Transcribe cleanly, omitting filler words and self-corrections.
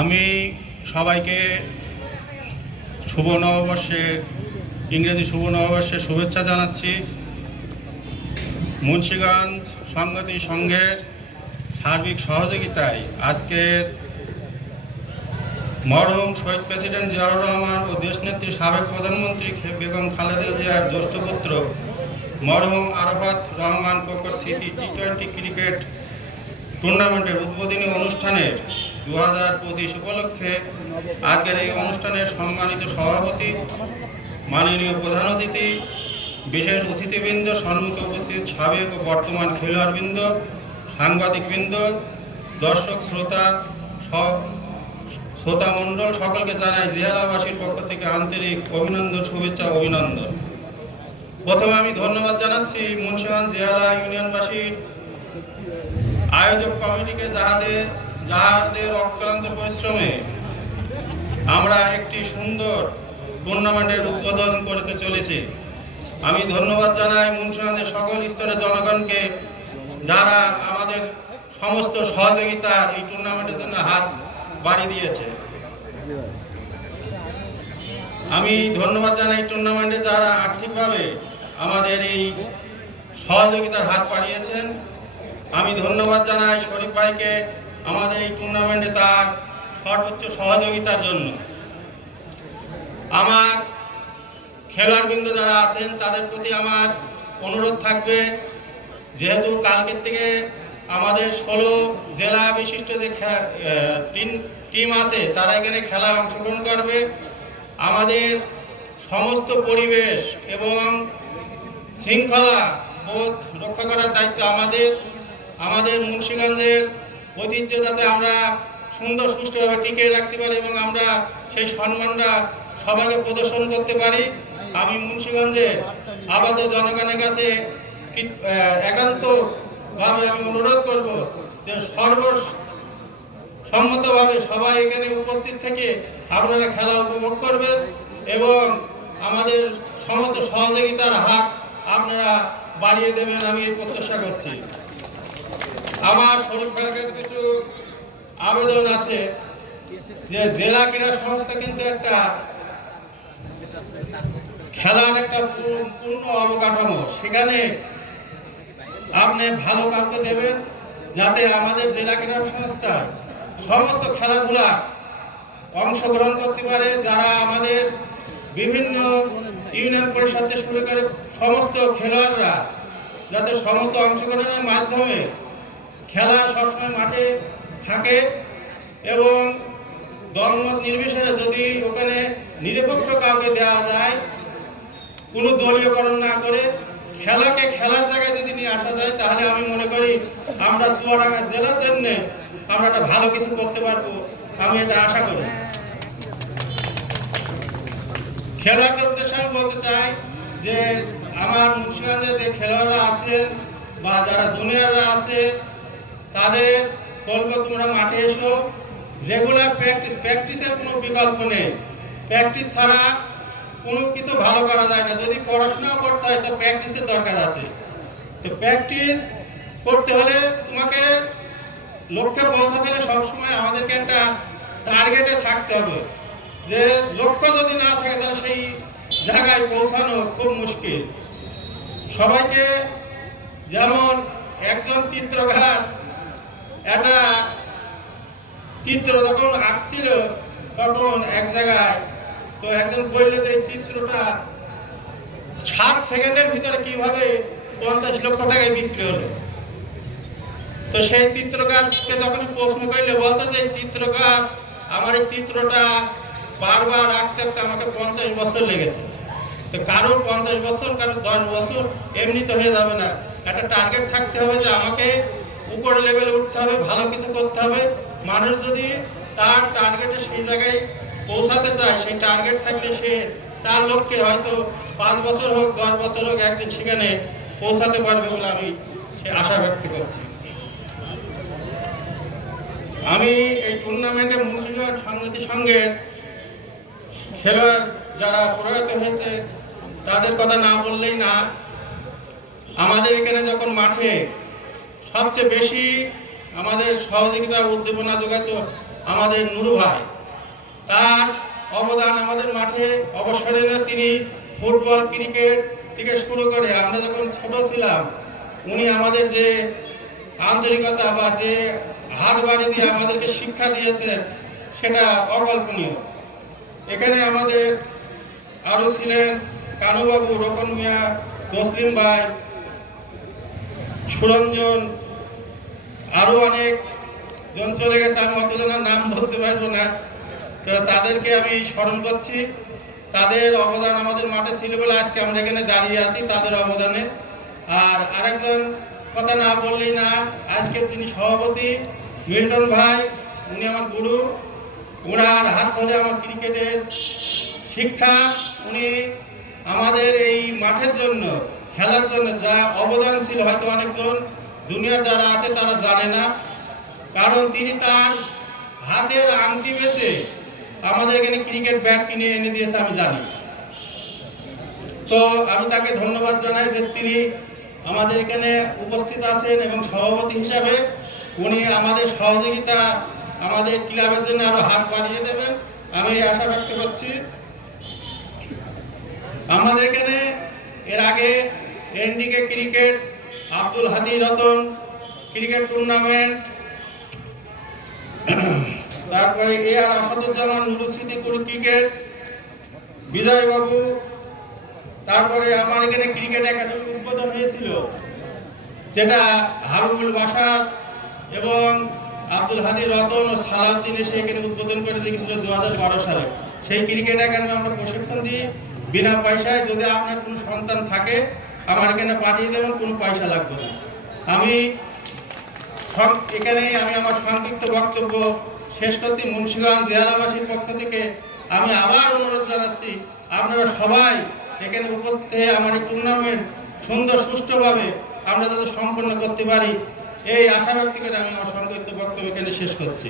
আমি সবাইকে শুভ নববর্ষের ইংরেজি শুভ নববর্ষের শুভেচ্ছা জানাচ্ছি। মুন্সিগঞ্জ সংহতি সংঘের সার্বিক সহযোগিতায় আজকের মরহুম শহীদ প্রেসিডেন্ট জিয়াউর রহমান ও দেশনেত্রী সাবেক প্রধানমন্ত্রী বেগম খালেদা জিয়ার জ্যেষ্ঠ পুত্র মরহুম আরাফাত রহমান কোকর স্মৃতি টি-20 ক্রিকেট টুর্নামেন্টের উদ্বোধনী অনুষ্ঠানের 2025 উপলক্ষে আজকের এই অনুষ্ঠানের সম্মানিত সভাপতি, মাননীয় প্রধান অতিথি, বিশেষ অতিথিবৃন্দ, সম্মুখে উপস্থিত সাবেক ও বর্তমান খেলোয়াড়বৃন্দ, সাংবাদিকবৃন্দ, দর্শক শ্রোতা মণ্ডল সকলকে জানাই জেলাবাসীর পক্ষ থেকে আন্তরিক অভিনন্দন, শুভেচ্ছা, অভিনন্দন। প্রথমে আমি ধন্যবাদ জানাচ্ছি মুন্সিগঞ্জ জেলা ইউনিয়নবাসীর আয়োজক কমিটিকে, যাহাদের অক্লান্ত পরিশ্রমে আমরা একটি সুন্দর টুর্নামেন্টের উদ্বোধন করতে চলেছি। আমি ধন্যবাদ জানাই মুন্সিগঞ্জের সকল স্তরের জনগণকে, যারা আমাদের সমস্ত সহযোগিতার এই টুর্নামেন্টের জন্য হাত বাড়িয়ে দিয়েছে। আমি ধন্যবাদ জানাই টুর্নামেন্টে যারা আর্থিকভাবে আমাদের এই সহযোগিতার হাত বাড়িয়েছেন। আমি ধন্যবাদ জানাই শরীফ ভাইকে আমাদের এই টুর্নামেন্টে তার সর্বোচ্চ সহযোগিতার জন্য। আমার খেলোয়াড়বৃন্দ যারা আছেন তাদের প্রতি আমার অনুরোধ থাকবে, যেহেতু কালকের থেকে আমাদের 16 জেলা বিশিষ্ট যে টিম আছে তারা এখানে খেলায় অংশগ্রহণ করবে। আমাদের সমস্ত পরিবেশ এবং শৃঙ্খলা বোধ রক্ষা করার দায়িত্ব আমাদের মুন্সিগঞ্জের ঐতিহ্য যাতে আমরা সুন্দর সুষ্ঠুভাবে টিকিয়ে রাখতে পারি এবং আমরা সেই সম্মানটা সবাইকে প্রদর্শন করতে পারি। আমি মুন্সিগঞ্জের আপাত জনগণের কাছে একান্তভাবে আমি অনুরোধ করব যে সর্বসম্মতভাবে সবাই এখানে উপস্থিত থেকে আপনারা খেলা উপভোগ করবেন এবং আমাদের সমস্ত সহযোগিতার হাত আপনারা বাড়িয়ে দেবেন, আমি এই প্রত্যাশা করছি। আমার শরীফ ভাইয়ের কাছে কিছু আবেদন আছে যে জেলা ক্রীড়া সংস্থা কিন্তু একটা খেলার একটা পূর্ণ অবকাঠামো, সেখানে আপনি ভালো কাউকে দেবেন যাতে আমাদের জেলা ক্রীড়া সংস্থার সমস্ত খেলাধুলা অংশগ্রহণ করতে পারে, যারা আমাদের বিভিন্ন ইউনিয়ন পরিষদ থেকে শুরু করে সমস্ত খেলোয়াড়রা যাতে সমস্ত অংশগ্রহণের মাধ্যমে খেলা সবসময় মাঠে থাকে এবং দলমত নির্বিশেষে যদি ওখানে নিরপেক্ষ কাউকে দেওয়া যায়, কোনো দলীয়করণ না করে খেলাকে খেলার জায়গায় যদি নিয়ে আসা যায়, তাহলে আমি মনে করি আমরা চুয়াডাঙ্গা জেলার জন্য আমরা একটা ভালো কিছু করতে পারবো, আমি এটা আশা করি। খেলোয়াড়দের উদ্দেশ্যে আমি বলতে চাই যে আমার মুন্সিগঞ্জে যে খেলোয়াড়রা আছেন বা যারা জুনিয়ররা আছে তাদের বলবো তোমরা মাঠে এসো, রেগুলার প্র্যাকটিসের কোনো বিকল্প নেই। প্র্যাকটিস ছাড়া কোনো কিছু ভালো করা যায় না। যদি পড়াশোনাও করতে হয় তো প্র্যাকটিসের দরকার আছে। তো প্র্যাকটিস করতে হলে তোমাকে লক্ষ্যে পৌঁছাতে হলে সবসময় আমাদেরকে একটা টার্গেটে থাকতে হবে, যে লক্ষ্য যদি না থাকে তাহলে সেই জায়গায় পৌঁছানো খুব মুশকিল। সবাইকে, যেমন একজন চিত্রকার একটা চিত্র যখন আঁকছিল তখন এক জায়গায় তো একজন বলল যে চিত্রটা 7 সেকেন্ডের ভিতরে কিভাবে 50 লক্ষ টাকায় বিক্রি হলো। তো সেই চিত্রকারকে যখন প্রশ্ন করলে বলছে যে চিত্রকার আমার এই চিত্রটা বারবার আঁকতে আঁকতে আমাকে 50 বছর লেগেছে। তো কারোর 50 বছর, কারোর 10 বছর এমনিতে হয়ে যাবে না। একটা টার্গেট থাকতে হবে যে আমাকে উপর লেভেলে উঠতে হবে, ভালো কিছু করতে হবে। মানুষ যদি তার টার্গেটে সেই জায়গায় পৌঁছাতে চায়, সেই টার্গেট থাকলে সে তার লক্ষ্যে হয়তো 5 বছর হোক 10 বছর হোক একদিন সেখানে পৌঁছাতে পারবে বলে আমি আশা ব্যক্ত করছি। আমি এই টুর্নামেন্টে মুন্সিগঞ্জ সংহতি সংঘের খেলোয়াড় যারা প্রয়াত হয়েছে তাদের কথা না বললেই না। আমাদের এখানে যখন মাঠে সবচেয়ে বেশি আমাদের সহযোগিতা উদ্দীপনা যোগাতো আমাদের নুরু ভাই। তার অবদান আমাদের মাঠে অবসরে তিনি ফুটবল ক্রিকেট থেকে শুরু করে আমরা যখন ছোট ছিলাম উনি আমাদের যে আন্তরিকতা বা যে হাত বাড়ি দিয়ে আমাদেরকে শিক্ষা দিয়েছেন সেটা অকল্পনীয়। এখানে আমাদের আরও ছিলেন কানুবাবু, রকন মিয়া, তসলিম ভাই, সুরঞ্জন, আরও অনেক জন চলে গেছে, আমি অতজনের নাম বলতে পারবো না। তো তাদেরকে আমি স্মরণ করছি, তাদের অবদান আমাদের মাঠে ছিল বলে আজকে আমরা এখানে দাঁড়িয়ে আছি তাদের অবদানে। আর আরেকজন কথা না বললেই না, আজকের যিনি সভাপতি মিল্টন ভাই, উনি আমার গুরু। ওনার হাত ধরে আমার ক্রিকেটের শিক্ষা, উনি আমাদের এই মাঠের জন্য খেলার জন্য যা অবদান ছিল হয়তো অনেকজন জুনিয়র যারা আছে তারা জানে না, কারণ তিনি তার হাতের আংটি বেছে আমাদের এখানে ক্রিকেট ব্যাট কিনে এনে দিয়েছে আমি জানি। তো আমি তাকে ধন্যবাদ জানাই যে তিনি আমাদের এখানে উপস্থিত আছেন এবং সভাপতি হিসাবে উনি আমাদের সহযোগিতা আমাদের ক্লাবের জন্য আরো হাত বাড়িয়ে দেবেন আমি এই আশা ব্যক্ত করছি। আমাদের এখানে এর আগে এনডিকে ক্রিকেট, আব্দুল হাদি রতন ক্রিকেট টুর্নামেন্ট, তারপরে আর আসাদুজ্জামান নুরুস্মৃতি ক্রিকেট, বিজয় বাবু, তারপরে আমার এখানে ক্রিকেট একাডেমি উদ্বোধন হয়েছিল যেটা হাবিবুল বাশার এবং আব্দুল হাদি রতন ও সালাউদ্দিন এসে এখানে উদ্বোধন করে দিয়েছিল 2012 সালে। সেই ক্রিকেট একাডেমি আমরা প্রশিক্ষণ দিই বিনা পয়সায়। যদি আপনার কোনো সন্তান থাকে আমার এখানে পাঠিয়ে দেবেন, কোনো পয়সা লাগবে না। আমি আমার সংক্ষিপ্ত বক্তব্য শেষ করছি। মুন্সিগঞ্জ জেলাবাসীর পক্ষ থেকে আমি আবার অনুরোধ জানাচ্ছি আপনারা সবাই এখানে উপস্থিত হয়ে আমার এই টুর্নামেন্ট সুন্দর সুষ্ঠুভাবে আমরা যাতে সম্পন্ন করতে পারি এই আশা ব্যক্ত করে আমি আমার সংক্ষিপ্ত বক্তব্য এখানে শেষ করছি।